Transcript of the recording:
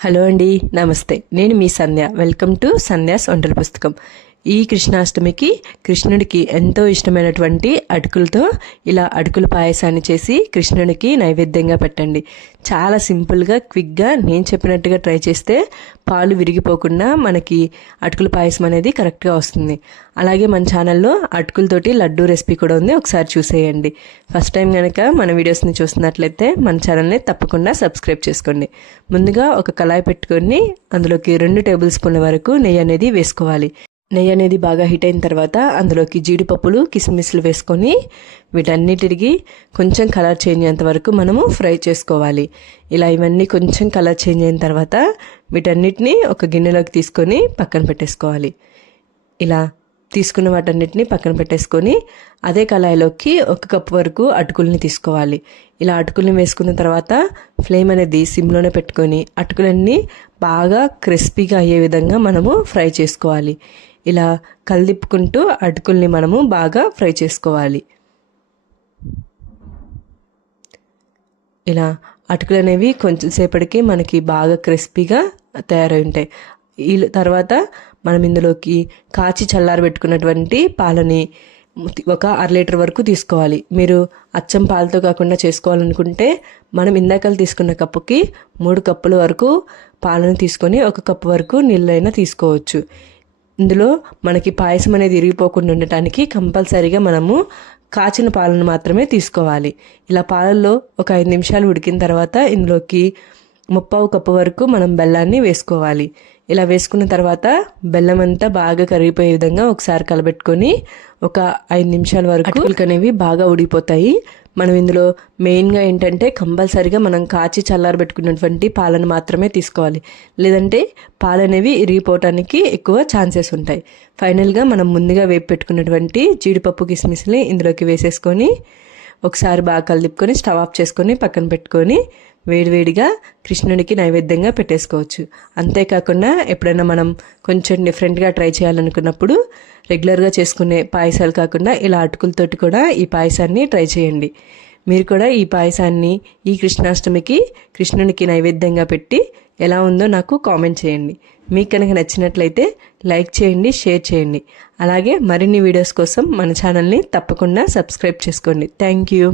Hello అండి నమస్తే. నేను మీ సంధ్య. వెల్కమ్ టు సంధ్యాస్ వంటల పుస్తకం. ఈ కృష్ణాష్టమికి కృష్ణుడికి ఎంతో ఇష్టమైనటువంటి అటుకులతో ఇలా అటుకుల పాయసాన్ని చేసి కృష్ణుడికి నైవేద్యంగా పెట్టండి. చాలా సింపుల్గా క్విక్గా నేను చెప్పినట్టుగా ట్రై చేస్తే పాలు విరిగిపోకుండా మనకి అటుకుల పాయసం అనేది కరెక్ట్గా వస్తుంది. అలాగే మన ఛానల్లో అటుకులతోటి లడ్డు రెసిపీ కూడా ఉంది. ఒకసారి చూసేయండి. ఫస్ట్ టైం కనుక మన వీడియోస్ని చూస్తున్నట్లయితే మన ఛానల్ని తప్పకుండా సబ్స్క్రైబ్ చేసుకోండి. ముందుగా ఒక కళాయి పెట్టుకొని అందులోకి రెండు టేబుల్ స్పూన్ల వరకు నెయ్యి అనేది వేసుకోవాలి. నెయ్యి అనేది బాగా హీట్ అయిన తర్వాత అందులోకి జీడిపప్పులు కిస్మిస్లు వేసుకొని వీటన్నిటికి కొంచెం కలర్ చేంజ్ అయ్యేంత వరకు మనము ఫ్రై చేసుకోవాలి. ఇలా ఇవన్నీ కొంచెం కలర్ చేంజ్ అయిన తర్వాత వీటన్నిటిని ఒక గిన్నెలోకి తీసుకొని పక్కన పెట్టేసుకోవాలి. ఇలా తీసుకున్న వాటన్నిటిని పక్కన పెట్టేసుకొని అదే కళాయిలోకి ఒక కప్పు వరకు అటుకుల్ని తీసుకోవాలి. ఇలా అటుకుల్ని వేసుకున్న తర్వాత ఫ్లేమ్ అనేది సిమ్లోనే పెట్టుకొని అటుకులన్నీ బాగా క్రిస్పీగా అయ్యే విధంగా మనము ఫ్రై చేసుకోవాలి. ఇలా కలిదిప్పుకుంటూ అటుకుల్ని మనము బాగా ఫ్రై చేసుకోవాలి. ఇలా అటుకులు అనేవి కొంచెం సేపటికి మనకి బాగా క్రిస్పీగా తయారై ఉంటాయి. ఈ తర్వాత మనం ఇందులోకి కాచి చల్లారి పెట్టుకున్నటువంటి పాలని ఒక అర లీటర్ వరకు తీసుకోవాలి. మీరు అచ్చం పాలతో కాకుండా చేసుకోవాలనుకుంటే మనం ఇందాకలు తీసుకున్న కప్పుకి మూడు కప్పుల వరకు పాలను తీసుకొని ఒక కప్పు వరకు నీళ్ళైనా తీసుకోవచ్చు. ఇందులో మనకి పాయసం అనేది ఇరిగిపోకుండా ఉండటానికి కంపల్సరీగా మనము కాచిన పాలను మాత్రమే తీసుకోవాలి. ఇలా పాలల్లో ఒక ఐదు నిమిషాలు ఉడికిన తర్వాత ఇందులోకి ముప్పావు కప్పు వరకు మనం బెల్లాన్ని వేసుకోవాలి. ఇలా వేసుకున్న తర్వాత బెల్లం అంతా బాగా కరిగిపోయే విధంగా ఒకసారి కలబెట్టుకొని ఒక ఐదు నిమిషాల వరకు అనేవి బాగా ఉడిపోతాయి మనం ఇందులో మెయిన్గా ఏంటంటే కంపల్సరీగా మనం కాచి చల్లారబెట్టుకున్నటువంటి పాలను మాత్రమే తీసుకోవాలి. లేదంటే పాలు అనేవి ఇరిగిపోవటానికి ఎక్కువ ఛాన్సెస్ ఉంటాయి. ఫైనల్గా మనం ముందుగా వేపు పెట్టుకున్నటువంటి జీడిపప్పు కిస్మిస్ని ఇందులోకి వేసేసుకొని ఒకసారి బాగా కలిపుకొని స్టవ్ ఆఫ్ చేసుకొని పక్కన పెట్టుకొని వేడివేడిగా కృష్ణుడికి నైవేద్యంగా పెట్టేసుకోవచ్చు. అంతేకాకుండా ఎప్పుడైనా మనం కొంచెం డిఫరెంట్గా ట్రై చేయాలనుకున్నప్పుడు రెగ్యులర్గా చేసుకునే పాయసాలు కాకుండా ఇలా అటుకులతోటి కూడా ఈ పాయసాన్ని ట్రై చేయండి. మీరు కూడా ఈ పాయసాన్ని ఈ కృష్ణాష్టమికి కృష్ణునికి నైవేద్యంగా పెట్టి ఎలా ఉందో నాకు కామెంట్ చేయండి. మీకు కనుక నచ్చినట్లయితే లైక్ చేయండి షేర్ చేయండి. అలాగే మరిన్ని వీడియోస్ కోసం మన ఛానల్ని తప్పకుండా సబ్స్క్రైబ్ చేసుకోండి. Thank you.